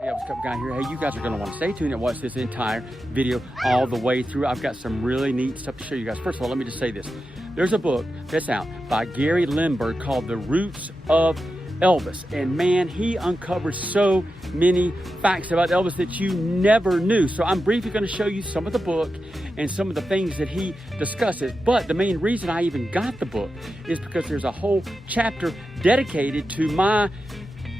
Hey, ElvisCupGuy here. Hey, you guys are going to want to stay tuned and watch this entire video all the way through. I've got some really neat stuff to show you guys. First of all, let me just say this. There's a book that's out by Gary Lindberg called The Roots of Elvis. And man, he uncovers so many facts about Elvis that you never knew. So I'm briefly going to show you some of the book and some of the things that he discusses. But the main reason I even got the book is because there's a whole chapter dedicated to my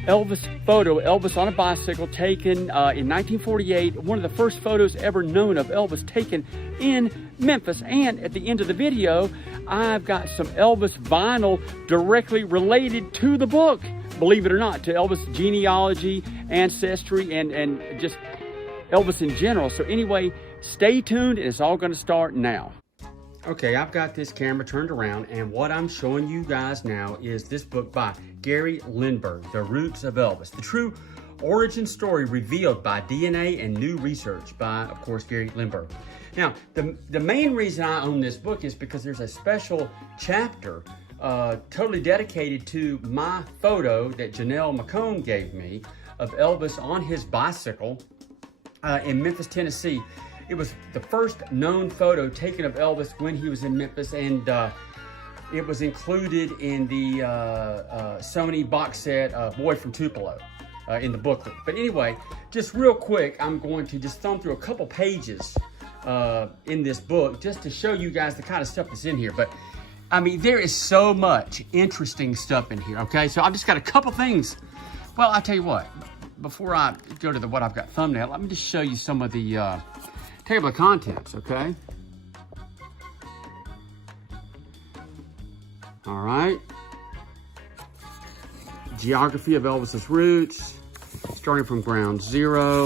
Elvis photo, Elvis on a bicycle, taken in 1948. One of the first photos ever known of Elvis taken in Memphis. And at the end of the video, I've got some Elvis vinyl directly related to the book, believe it or not, to Elvis genealogy, ancestry, and just Elvis in general. So anyway, stay tuned, and it's all going to start now. Okay, I've got this camera turned around, and what I'm showing you guys now is this book by Gary Lindberg, The Roots of Elvis, the true origin story revealed by DNA and new research by, of course, Gary Lindberg. Now, the main reason I own this book is because there's a special chapter totally dedicated to my photo that Janelle McComb gave me of Elvis on his bicycle in Memphis, Tennessee. It was the first known photo taken of Elvis when he was in Memphis, and it was included in the Sony box set Boy from Tupelo in the booklet. But anyway, just real quick, I'm going to just thumb through a couple pages in this book just to show you guys the kind of stuff that's in here. But I mean, there is so much interesting stuff in here, okay? So I've just got a couple things. Well, I'll tell you what, before I go to the what I've got thumbnail, let me just show you some of the table of contents, okay? All right. Geography of Elvis's roots, starting from ground zero.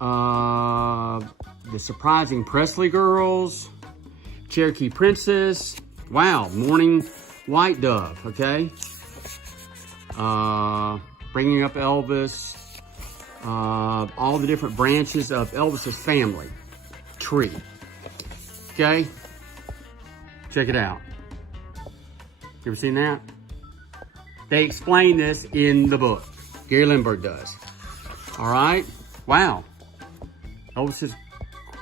The surprising Presley girls, Cherokee Princess. Wow, Morning White Dove, okay? Bringing up Elvis. All the different branches of Elvis's family tree. Okay? Check it out. You ever seen that? They explain this in the book. Gary Lindberg does. All right? Wow. Elvis's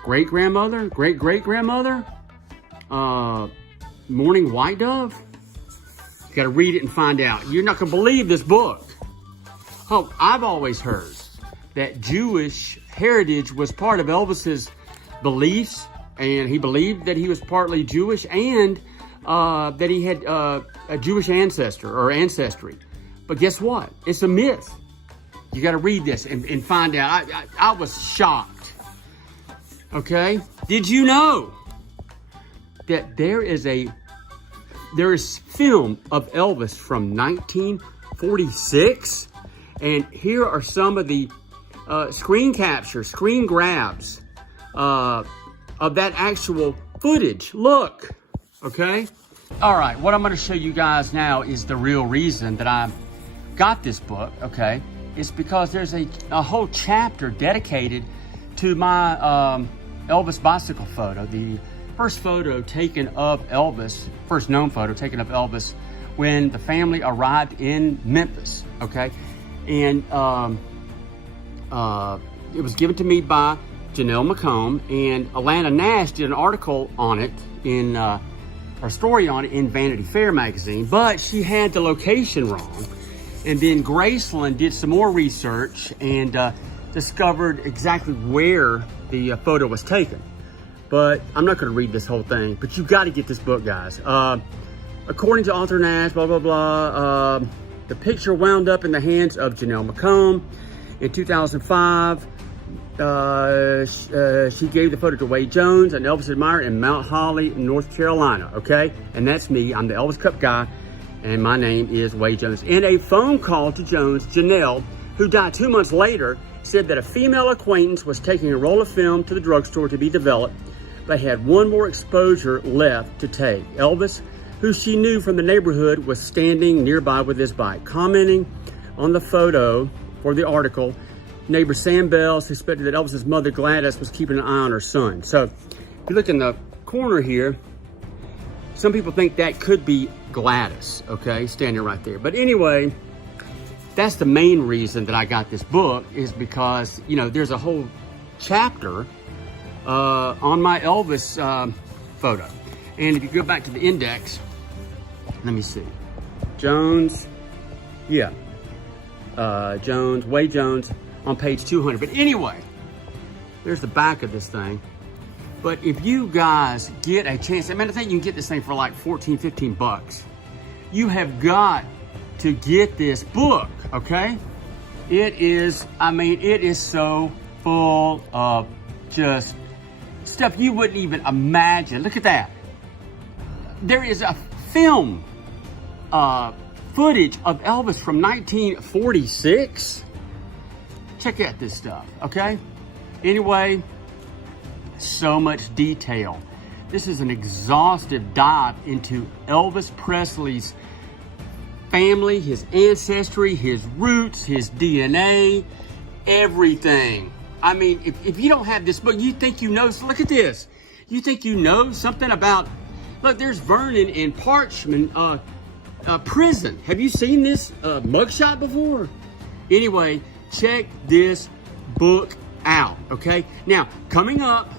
great-grandmother, great-great-grandmother, Morning White Dove. You got to read it and find out. You're not going to believe this book. Oh, I've always heard that Jewish heritage was part of Elvis's beliefs, and he believed that he was partly Jewish, and that he had a Jewish ancestor or ancestry. But guess what? It's a myth. You got to read this and find out. I was shocked. Okay? Did you know that there is film of Elvis from 1946? And here are some of the screen captures, screen grabs of that actual footage. Look, okay? All right, what I'm gonna show you guys now is the real reason that I got this book, okay? It's because there's a whole chapter dedicated to my Elvis bicycle photo, the first photo taken of Elvis, first known photo taken of Elvis when the family arrived in Memphis, okay? And it was given to me by Janelle McComb, and Alana Nash did an article on it in, or story on it in Vanity Fair magazine, but she had the location wrong. And then Graceland did some more research and discovered exactly where the photo was taken. But I'm not going to read this whole thing, but you've got to get this book, guys. According to author Nash, blah, blah, blah, the picture wound up in the hands of Janelle McComb. In 2005, she gave the photo to Wade Jones, an Elvis admirer in Mount Holly, North Carolina, okay? And that's me. I'm the Elvis Cup guy, and my name is Wade Jones. In a phone call to Jones, Janelle, who died 2 months later, said that a female acquaintance was taking a roll of film to the drugstore to be developed, but had one more exposure left to take. Elvis, who she knew from the neighborhood, was standing nearby with his bike. Commenting on the photo for the article, neighbor Sam Bell suspected that Elvis's mother Gladys was keeping an eye on her son. So if you look in the corner here, some people think that could be Gladys, okay, standing right there. But anyway, that's the main reason that I got this book, is because, you know, there's a whole chapter on my Elvis photo. And if you go back to the index, let me see. Jones, yeah. Jones, Way Jones on page 200. But anyway, there's the back of this thing. But if you guys get a chance, I mean, I think you can get this thing for like 14, 15 bucks. You have got to get this book, okay? It is, I mean, it is so full of just stuff you wouldn't even imagine. Look at that. There is a film footage of Elvis from 1946. Check out this stuff, okay? Anyway, so much detail. This is an exhaustive dive into Elvis Presley's family, his ancestry, his roots, his DNA, everything. I mean, if you don't have this book, you think you know, so look at this. You think you know something about, look, there's Vernon in Parchment prison. Have you seen this mugshot before? Anyway, check this book out, okay? Now, coming up,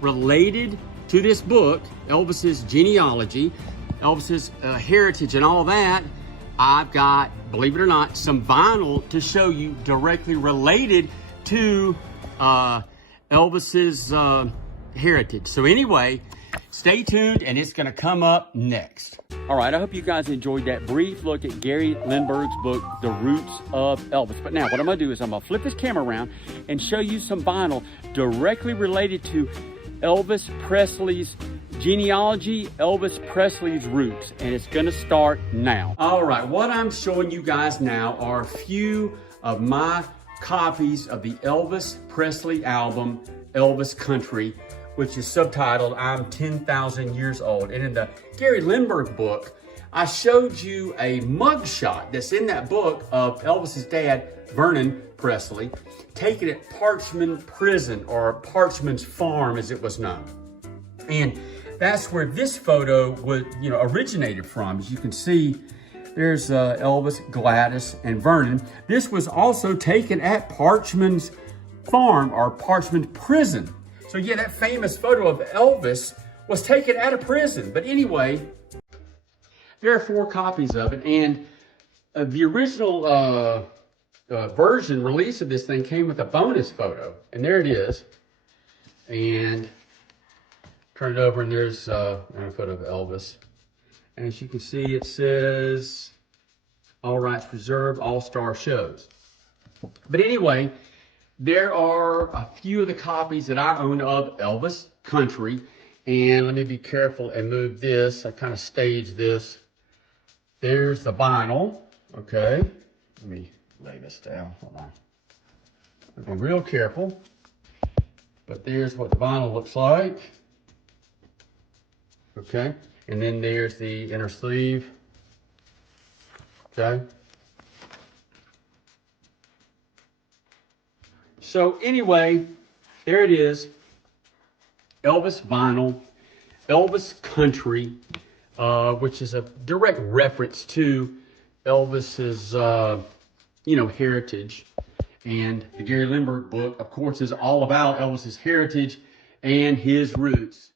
related to this book, Elvis's genealogy, Elvis's heritage and all that, I've got, believe it or not, some vinyl to show you directly related to Elvis's heritage. So anyway, stay tuned and it's gonna come up next. All right, I hope you guys enjoyed that brief look at Gary Lindberg's book, The Roots of Elvis. But now what I'm gonna do is I'm gonna flip this camera around and show you some vinyl directly related to Elvis Presley's genealogy, Elvis Presley's roots, and it's gonna start now. All right, what I'm showing you guys now are a few of my copies of the Elvis Presley album, Elvis Country, which is subtitled, I'm 10,000 Years Old. And in the Gary Lindberg book, I showed you a mugshot that's in that book of Elvis's dad, Vernon Presley, taken at Parchman Prison, or Parchman's Farm as it was known. And that's where this photo was, you know, originated from. As you can see, there's Elvis, Gladys, and Vernon. This was also taken at Parchman's Farm, or Parchman Prison. So yeah, that famous photo of Elvis was taken at a prison. But anyway, there are 4 copies of it. And the original version, release of this thing came with a bonus photo. And there it is. And turn it over and there's a photo of Elvis. And as you can see, it says, all rights reserved, all-star shows. But anyway, there are a few of the copies that I own of Elvis Country. And let me be careful and move this. I kind of staged this. There's the vinyl. Okay. Let me lay this down. Hold on. I'm being real careful. But there's what the vinyl looks like. Okay. And then there's the inner sleeve. Okay. So anyway, there it is. Elvis vinyl, Elvis Country, which is a direct reference to Elvis's, you know, heritage. And the Gary Lindberg book, of course, is all about Elvis's heritage and his roots.